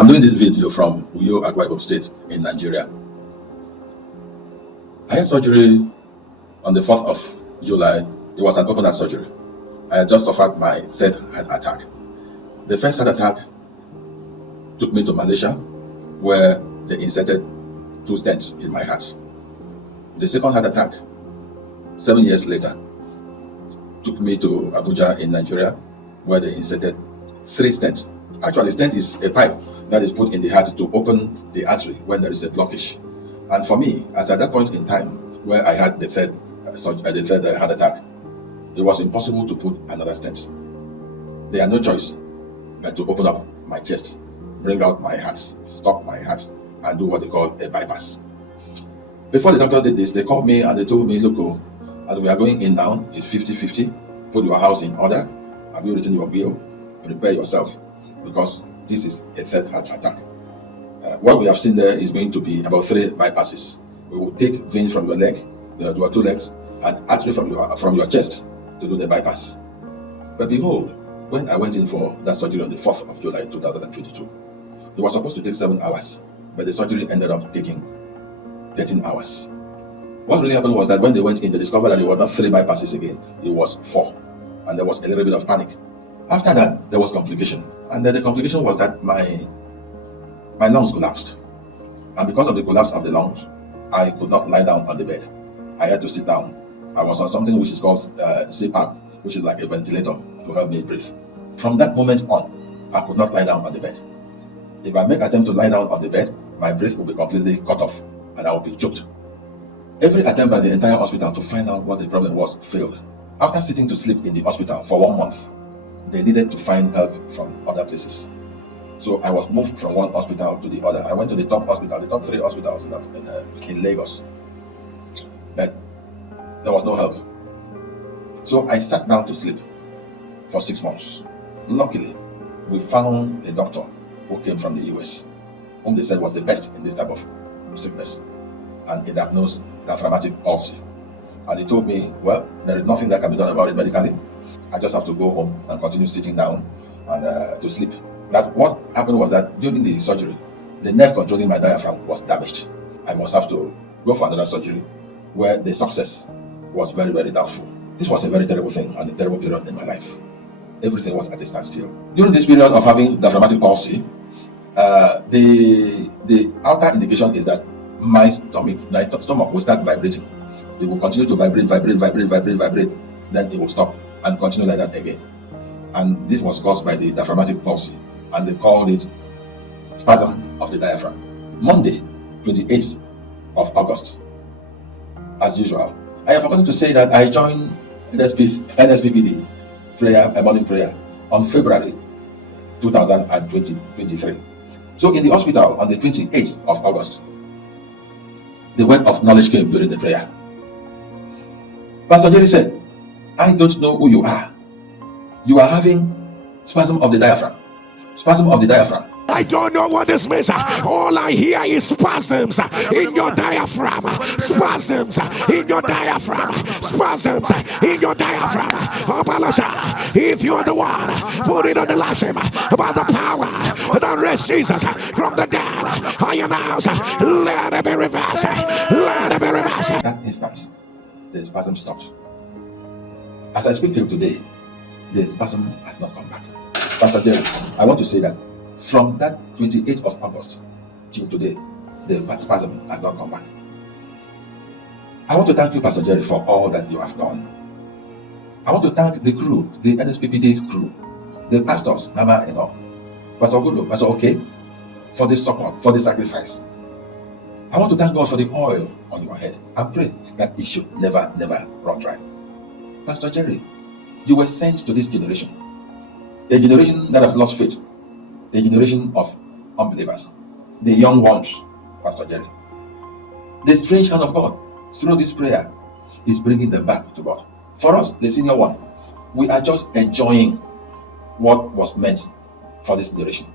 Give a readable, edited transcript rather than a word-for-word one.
I'm doing this video from Uyo, Akwa Ibom State in Nigeria. I had surgery on the 4th of July. It was an open heart surgery. I had just suffered my third heart attack. The first heart attack took me to Malaysia, where they inserted 2 stents in my heart. The second heart attack, 7 years later, took me to Abuja in Nigeria, where they inserted 3 stents. Actually, stent is a pipe that is put in the heart to open the artery when there is a blockage. And for me, as at that point in time where I had the third heart attack, it was impossible to put another stent. There had no choice but to open up my chest, bring out my heart, stop my heart, and do what they call a bypass. Before the doctors did this, they called me and they told me, look, as we are going in now, it's 50-50. Put your house in order. Have you written your will? Prepare yourself, because this is a third heart attack. What we have seen there is going to be about 3 bypasses. We will take veins from your leg, your 2 legs, and artery from your chest to do the bypass. But behold, when I went in for that surgery on the 4th of July 2022, it was supposed to take 7 hours, but the surgery ended up taking 13 hours. What really happened was that when they went in, they discovered that it was not 3 bypasses again, it was 4, and there was a little bit of panic. After that, there was complication, and then the complication was that my lungs collapsed, and because of the collapse of the lungs, I could not lie down on the bed. I had to sit down. I was on something which is called CPAP, which is like a ventilator to help me breathe. From that moment on, I could not lie down on the bed. If I make attempt to lie down on the bed, my breath will be completely cut off, and I will be choked. Every attempt by the entire hospital to find out what the problem was failed. After sitting to sleep in the hospital for 1 month, they needed to find help from other places. So I was moved from one hospital to the other. I went to the top 3 hospitals in Lagos. But there was no help. So I sat down to sleep for 6 months. Luckily, we found a doctor who came from the US, whom they said was the best in this type of sickness. And he diagnosed diaphragmatic palsy. And he told me, well, there is nothing that can be done about it medically. I just have to go home and continue sitting down and to sleep. That what happened was that during the surgery, the nerve controlling my diaphragm was damaged. I must have to go for another surgery where the success was very, very doubtful. This was a very terrible thing and a terrible period in my life. Everything was at a standstill. During this period of having diaphragmatic palsy, the outer indication is that my stomach will start vibrating. It will continue to vibrate, then it will stop and continue like that again. And this was caused by the diaphragmatic palsy, and they called it spasm of the diaphragm. Monday, 28th of August, as usual, I have forgotten to say that I joined NSPPD prayer, a morning prayer, on February 2023. So in the hospital on the 28th of August, the word of knowledge came during the prayer. Pastor Jerry said, I don't know who you are. You are having spasm of the diaphragm. Spasm of the diaphragm. I don't know what this means. All I hear is spasms in your diaphragm. Spasms in your diaphragm. Spasms in your diaphragm. If you are the one, put it on the live stream about the power that raised Jesus from the dead. I announce, let it be reversed. Let it be reversed. At that instant, the spasm stopped. As I speak to you today, the spasm has not come back. Pastor Jerry, I want to say that from that 28th of August till today, the spasm has not come back. I want to thank you, Pastor Jerry, for all that you have done. I want to thank the crew, the NSPPD crew, the pastors, Mama and all, Pastor Gudo, Pastor OK, for the support, for the sacrifice. I want to thank God for the oil on your head and pray that it should never, never run dry. Pastor Jerry, you were sent to this generation, a generation that has lost faith, a generation of unbelievers, the young ones, Pastor Jerry. The strange hand of God through this prayer is bringing them back to God. For us, the senior one, we are just enjoying what was meant for this generation.